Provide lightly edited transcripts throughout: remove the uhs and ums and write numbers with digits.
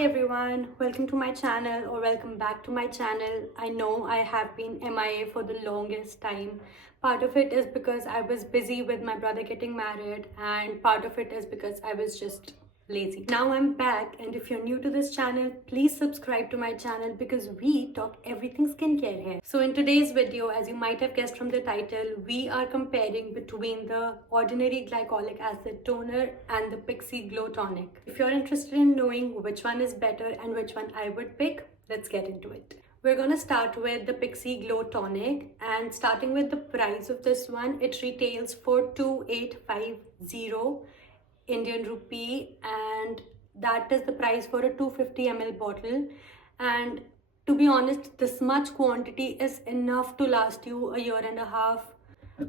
Hi everyone, welcome to my channel or welcome back to my channel. I know I have been MIA for the longest time. Part of it is because I was busy with my brother getting married, and part of it is because I was just lazy. Now I'm back, and if you're new to this channel, please subscribe to my channel because we talk everything skincare here. So in today's video, as you might have guessed from the title, we are comparing between the Ordinary Glycolic Acid Toner and the Pixi Glow Tonic. If you're interested in knowing which one is better and which one I would pick, let's get into it. We're gonna start with the Pixi Glow Tonic, and starting with the price of this one, it retails for 2850 Indian rupee, and that is the price for a 250 ml bottle. And to be honest, this much quantity is enough to last you a year and a half.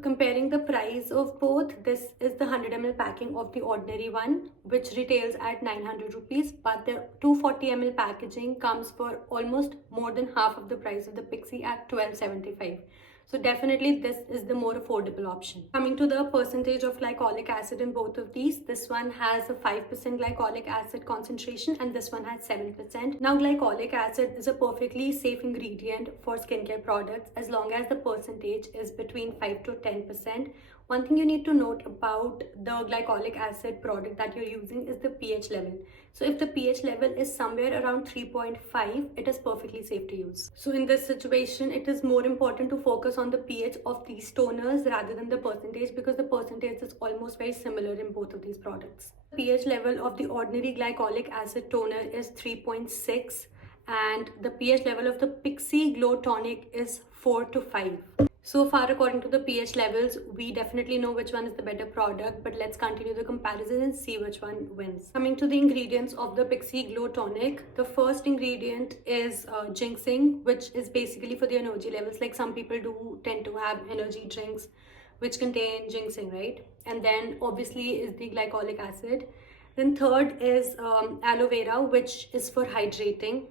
Comparing the price of both, this is the 100 ml packing of the ordinary one, which retails at 900 rupees, but the 240 ml packaging comes for almost more than half of the price of the Pixi at 1275. So definitely this is the more affordable option. Coming to the percentage of glycolic acid in both of these, this one has a 5% glycolic acid concentration and this one has 7%. Now glycolic acid is a perfectly safe ingredient for skincare products as long as the percentage is between 5 to 10%. One thing you need to note about the glycolic acid product that you're using is the pH level. So if the pH level is somewhere around 3.5, it is perfectly safe to use. So in this situation, it is more important to focus on the pH of these toners rather than the percentage, because the percentage is almost very similar in both of these products. The pH level of the ordinary glycolic acid toner is 3.6 and the pH level of the Pixi Glow Tonic is 4 to 5. So far, according to the pH levels, we definitely know which one is the better product, but let's continue the comparison and see which one wins. Coming to the ingredients of the Pixi Glow Tonic, the first ingredient is ginseng, which is basically for the energy levels. Like some people do tend to have energy drinks which contain ginseng, right? And then obviously is the glycolic acid. Then third is aloe vera, which is for hydrating.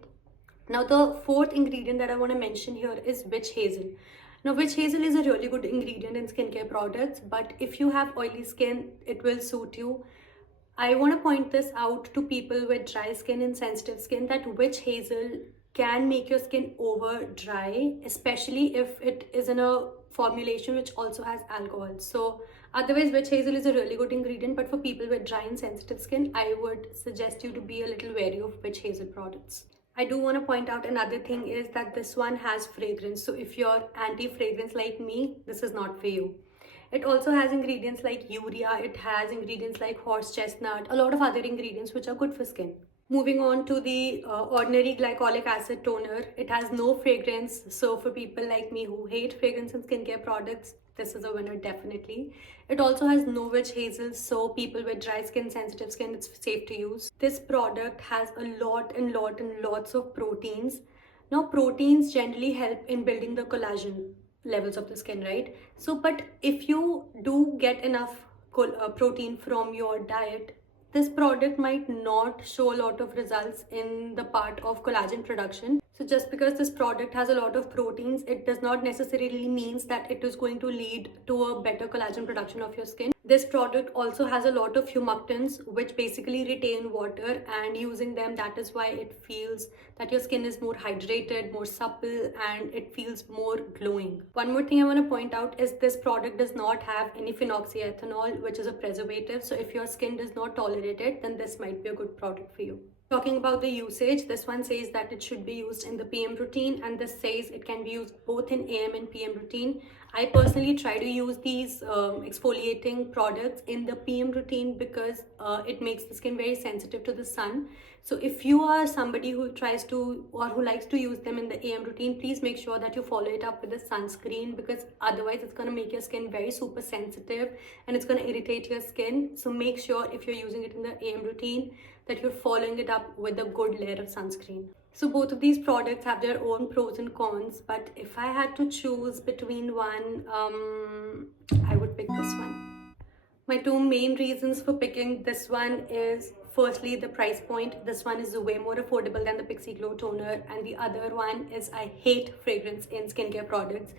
Now the fourth ingredient that I want to mention here is witch hazel. Now witch hazel is a really good ingredient in skincare products, but if you have oily skin, it will suit you. I want to point this out to people with dry skin and sensitive skin that witch hazel can make your skin over dry, especially if it is in a formulation which also has alcohol. So otherwise witch hazel is a really good ingredient, but for people with dry and sensitive skin, I would suggest you to be a little wary of witch hazel products. I do want to point out another thing is that this one has fragrance. So if you're anti-fragrance like me, this is not for you. It also has ingredients like urea, it has ingredients like horse chestnut, a lot of other ingredients which are good for skin. Moving on to the ordinary glycolic acid toner, it has no fragrance. So for people like me who hate fragrance in skincare products, this is a winner definitely. It also has no witch hazel, so people with dry skin, sensitive skin, it's safe to use. This product has a lot and lots of proteins. Now proteins generally help in building the collagen levels of the skin, right? So but if you do get enough protein from your diet, this product might not show a lot of results in the part of collagen production. So just because this product has a lot of proteins, it does not necessarily means that it is going to lead to a better collagen production of your skin. This product also has a lot of humectants which basically retain water, and using them, that is why it feels that your skin is more hydrated, more supple, and it feels more glowing. One more thing I want to point out is this product does not have any phenoxyethanol, which is a preservative. So if your skin does not tolerate it, then this might be a good product for you. Talking about the usage, this one says that it should be used in the PM routine, and this says it can be used both in AM and PM routine. I personally try to use these exfoliating products in the PM routine because it makes the skin very sensitive to the sun. So if you are somebody who tries to or who likes to use them in the AM routine, please make sure that you follow it up with a sunscreen, because otherwise it's going to make your skin very super sensitive and it's going to irritate your skin. So make sure if you're using it in the AM routine that you're following it up with a good layer of sunscreen. So both of these products have their own pros and cons, but if I had to choose between one, I would pick this one. My two main reasons for picking this one is firstly the price point. This one is way more affordable than the Pixi Glow Toner, and the other one is I hate fragrance in skincare products.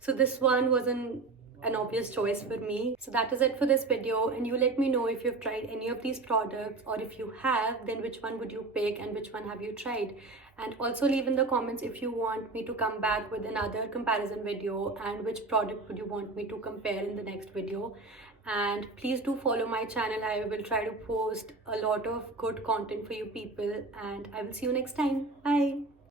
So this one was an an obvious choice for me. So that is it for this video, and you let me know if you've tried any of these products, or if you have, then which one would you pick and which one have you tried. And also leave in the comments if you want me to come back with another comparison video, and which product would you want me to compare in the next video. And please do follow my channel. I will try to post a lot of good content for you people, and I will see you next time. Bye.